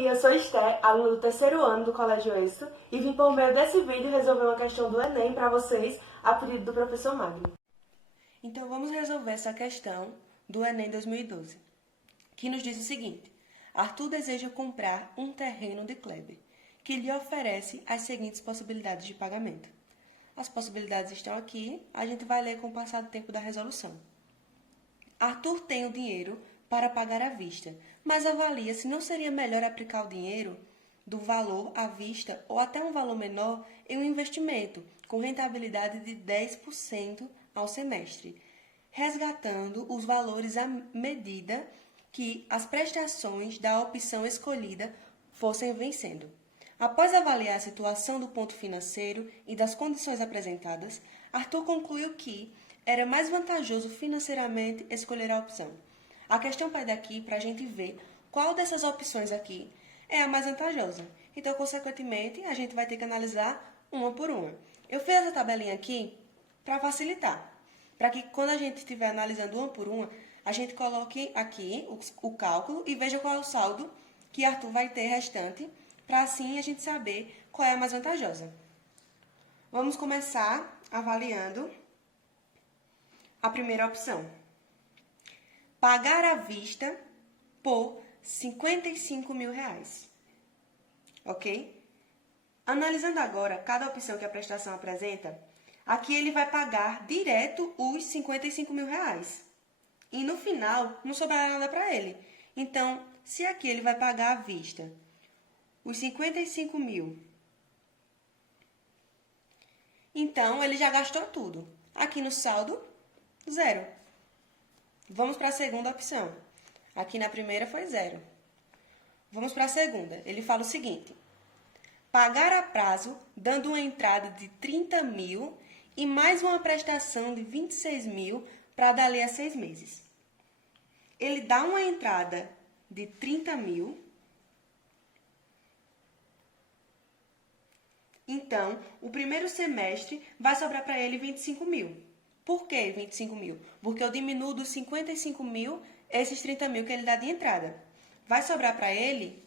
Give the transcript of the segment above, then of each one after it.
Oi, eu sou Esté, aluna do terceiro ano do Colégio Êxito, e vim por meio desse vídeo resolver uma questão do Enem para vocês, a pedido do professor Magno. Então vamos resolver essa questão do Enem 2012, que nos diz o seguinte: Arthur deseja comprar um terreno de Kleber, que lhe oferece as seguintes possibilidades de pagamento. As possibilidades estão aqui, a gente vai ler com o passar do tempo da resolução. Arthur tem o dinheiro para pagar à vista, mas avalia se não seria melhor aplicar o dinheiro do valor à vista ou até um valor menor em um investimento com rentabilidade de 10% ao semestre, resgatando os valores à medida que as prestações da opção escolhida fossem vencendo. Após avaliar a situação do ponto financeiro e das condições apresentadas, Arthur concluiu que era mais vantajoso financeiramente escolher a opção. A questão pede aqui para a gente ver qual dessas opções aqui é a mais vantajosa. Então, consequentemente, a gente vai ter que analisar uma por uma. Eu fiz essa tabelinha aqui para facilitar, para que quando a gente estiver analisando uma por uma, a gente coloque aqui o cálculo e veja qual é o saldo que Arthur vai ter restante, para assim a gente saber qual é a mais vantajosa. Vamos começar avaliando a primeira opção. Pagar à vista por R$55 mil. Ok? Analisando agora cada opção que a prestação apresenta, aqui ele vai pagar direto os R$55 mil. E no final, não sobrará nada para ele. Então, se aqui ele vai pagar à vista os 55 mil, então ele já gastou tudo. Aqui no saldo, zero. Vamos para a segunda opção. Aqui na primeira foi zero. Vamos para a segunda. Ele fala o seguinte: pagar a prazo, dando uma entrada de 30 mil e mais uma prestação de 26 mil para dali a 6 meses. Ele dá uma entrada de 30 mil. Então, o primeiro semestre vai sobrar para ele 25 mil. Por que 25 mil? Porque eu diminuo dos 55 mil esses 30 mil que ele dá de entrada. Vai sobrar para ele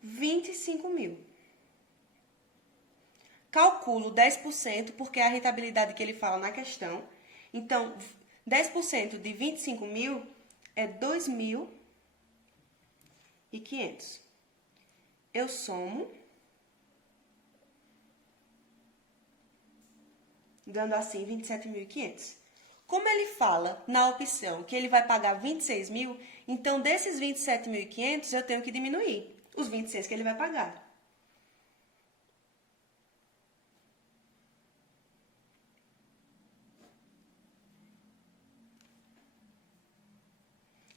25 mil. Calculo 10%, porque é a rentabilidade que ele fala na questão. Então, 10% de 25 mil é 2.500. Eu somo, dando assim 27.500. Como ele fala na opção que ele vai pagar 26 mil, então desses 27.500 eu tenho que diminuir os 26 que ele vai pagar.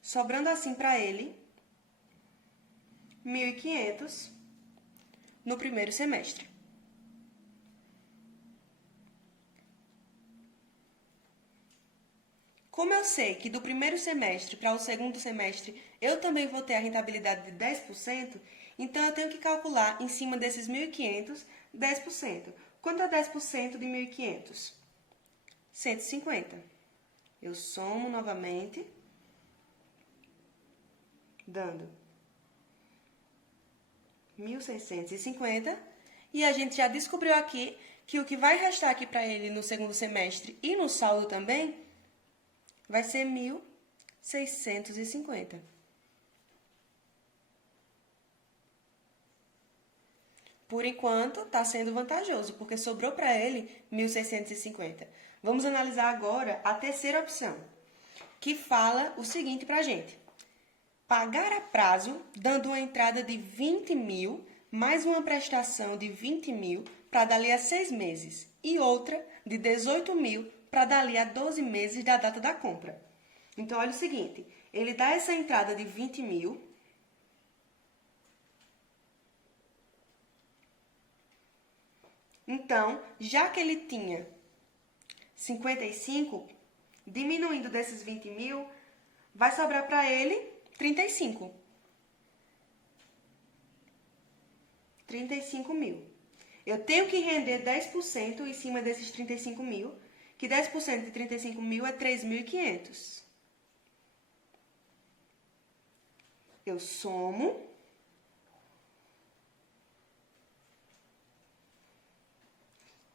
Sobrando assim para ele 1.500 no primeiro semestre. Como eu sei que do primeiro semestre para o segundo semestre eu também vou ter a rentabilidade de 10%, então eu tenho que calcular em cima desses 1.500, 10%. Quanto é 10% de 1.500? 150. Eu somo novamente, dando 1.650. E a gente já descobriu aqui que o que vai restar aqui para ele no segundo semestre e no saldo também vai ser 1.650. Por enquanto, está sendo vantajoso, porque sobrou para ele 1.650. Vamos analisar agora a terceira opção, que fala o seguinte para a gente: pagar a prazo, dando uma entrada de 20 mil, mais uma prestação de 20 mil para dali a 6 meses, e outra de 18 mil para dali a 12 meses da data da compra. Então, olha o seguinte, ele dá essa entrada de 20 mil, então, já que ele tinha 55, diminuindo desses 20 mil, vai sobrar para ele 35. 35 mil. Eu tenho que render 10% em cima desses 35 mil, que 10% de 35 mil é 3.500. eu somo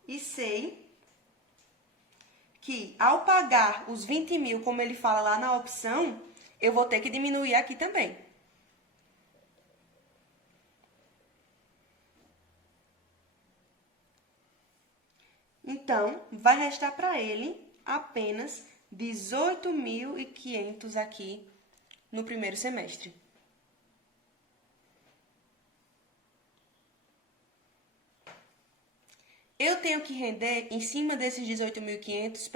e sei que ao pagar os 20 mil, como ele fala lá na opção, eu vou ter que diminuir aqui também. Então, vai restar para ele apenas 18.500 aqui no primeiro semestre. Eu tenho que render, em cima desses 18.500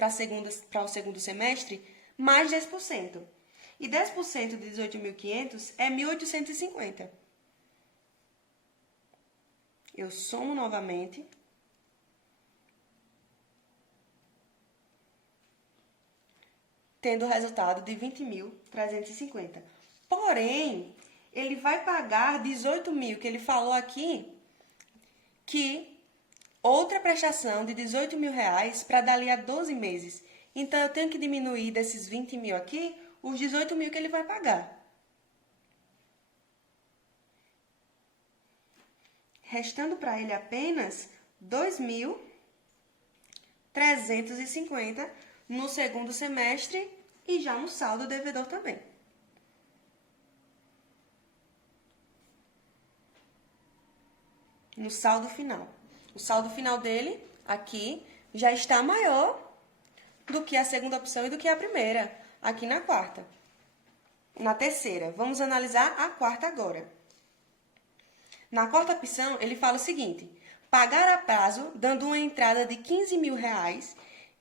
para o segundo semestre, mais 10%. E 10% de 18.500 é 1.850. Eu somo novamente. Tendo o resultado de 20.350. Porém, ele vai pagar 18 mil, que ele falou aqui, que outra prestação de 18 mil reais para dali a 12 meses. Então, eu tenho que diminuir desses 20 mil aqui, os 18 mil que ele vai pagar. Restando para ele apenas 2.350 no segundo semestre e já no saldo devedor também. No saldo final. O saldo final dele, aqui, já está maior do que a segunda opção e do que a primeira, aqui na quarta. Na terceira, vamos analisar a quarta agora. Na quarta opção, ele fala o seguinte: pagar a prazo, dando uma entrada de 15 mil reais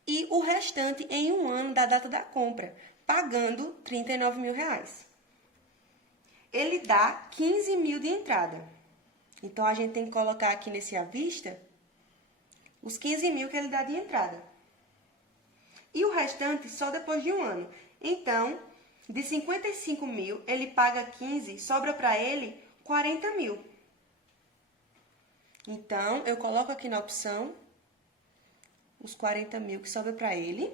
e o restante em um ano da data da compra, pagando 39 mil reais. Ele dá 15 mil de entrada. Então, a gente tem que colocar aqui nesse à vista os 15 mil que ele dá de entrada. E o restante só depois de um ano. Então, de 55 mil, ele paga 15, sobra para ele 40 mil. Então, eu coloco aqui na opção os 40 mil que sobra para ele,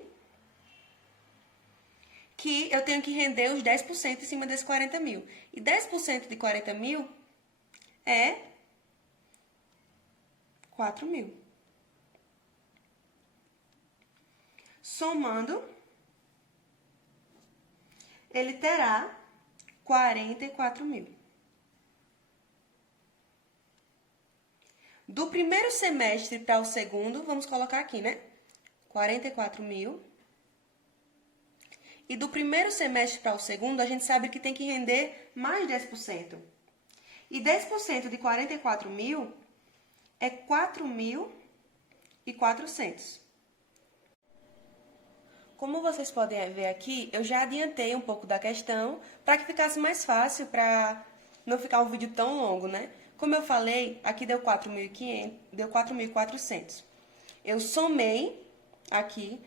que eu tenho que render os 10% em cima desses 40 mil. E 10% de 40 mil é 4 mil. Somando, ele terá 44 mil. Do primeiro semestre para o segundo, vamos colocar aqui, né? 44 mil. E do primeiro semestre para o segundo, a gente sabe que tem que render mais 10%. E 10% de 44 mil é 4.400. Como vocês podem ver aqui, eu já adiantei um pouco da questão para que ficasse mais fácil, para não ficar um vídeo tão longo, né? Como eu falei, aqui deu 4.500, deu 4.400. Eu somei aqui,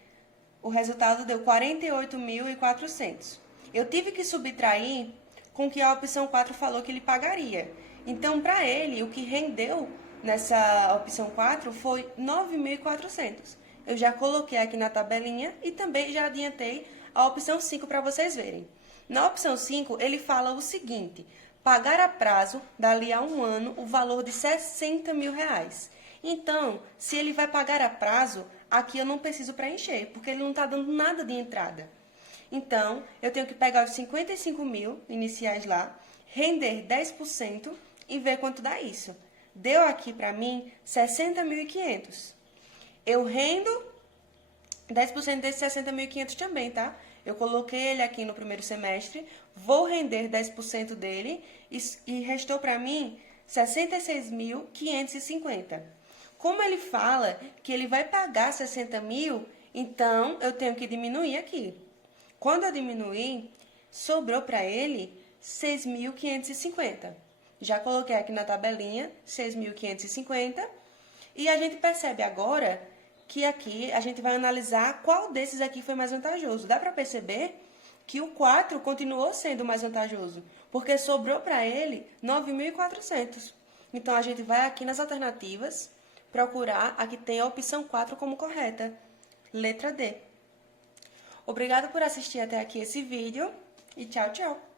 o resultado deu 48.400. Eu tive que subtrair com o que a opção 4 falou que ele pagaria. Então, para ele, o que rendeu nessa opção 4 foi 9.400. Eu já coloquei aqui na tabelinha e também já adiantei a opção 5 para vocês verem. Na opção 5, ele fala o seguinte: pagar a prazo, dali a um ano, o valor de 60 mil reais. Então, se ele vai pagar a prazo, aqui eu não preciso preencher, porque ele não está dando nada de entrada. Então, eu tenho que pegar os 55 mil iniciais lá, render 10% e ver quanto dá isso. Deu aqui para mim 60.500. Eu rendo 10% desses 60.500 também, tá? Eu coloquei ele aqui no primeiro semestre, vou render 10% dele e restou para mim 66.550. Como ele fala que ele vai pagar 60 mil, então eu tenho que diminuir aqui. Quando eu diminuir, sobrou para ele 6.550. Já coloquei aqui na tabelinha 6.550 e a gente percebe agora que aqui a gente vai analisar qual desses aqui foi mais vantajoso. Dá para perceber que o 4 continuou sendo mais vantajoso, porque sobrou para ele 9.400. Então, a gente vai aqui nas alternativas procurar a que tem a opção 4 como correta, letra D. Obrigada por assistir até aqui esse vídeo e tchau, tchau!